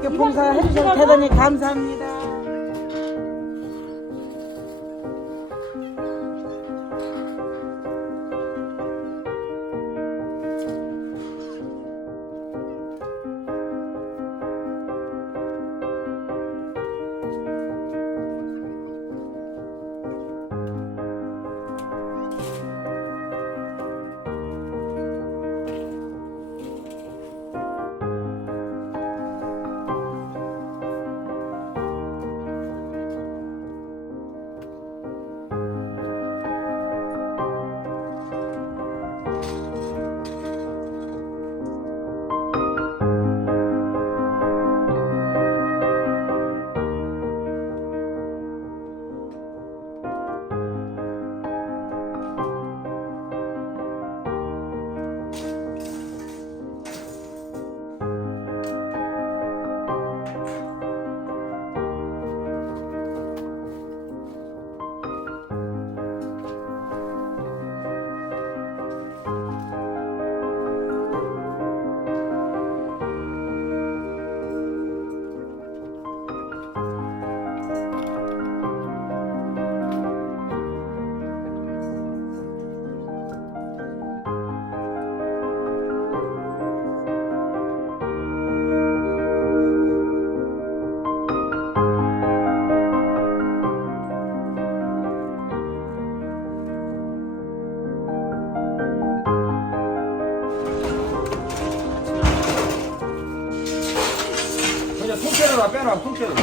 이렇게 봉사해 주셔서 대단히 감사합니다. 통째로나 빼라 통째로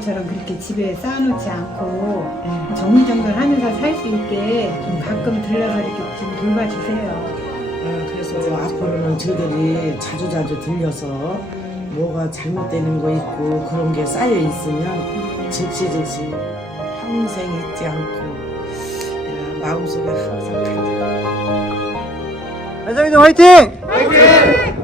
먼저처럼 그렇게 집에 쌓아놓지 않고 정리정돈하면서 살 수 있게 좀 가끔 들러서 이렇게 좀 돌봐주세요. 어, 그래서 앞으로는 저들이 자주자주 들려서 뭐가 잘못되는 거 있고 그런 게 쌓여 있으면 즉시 즉시 평생 잊지 않고 내가 마음속에 항상 가지고 회장님 화이팅! 화이팅!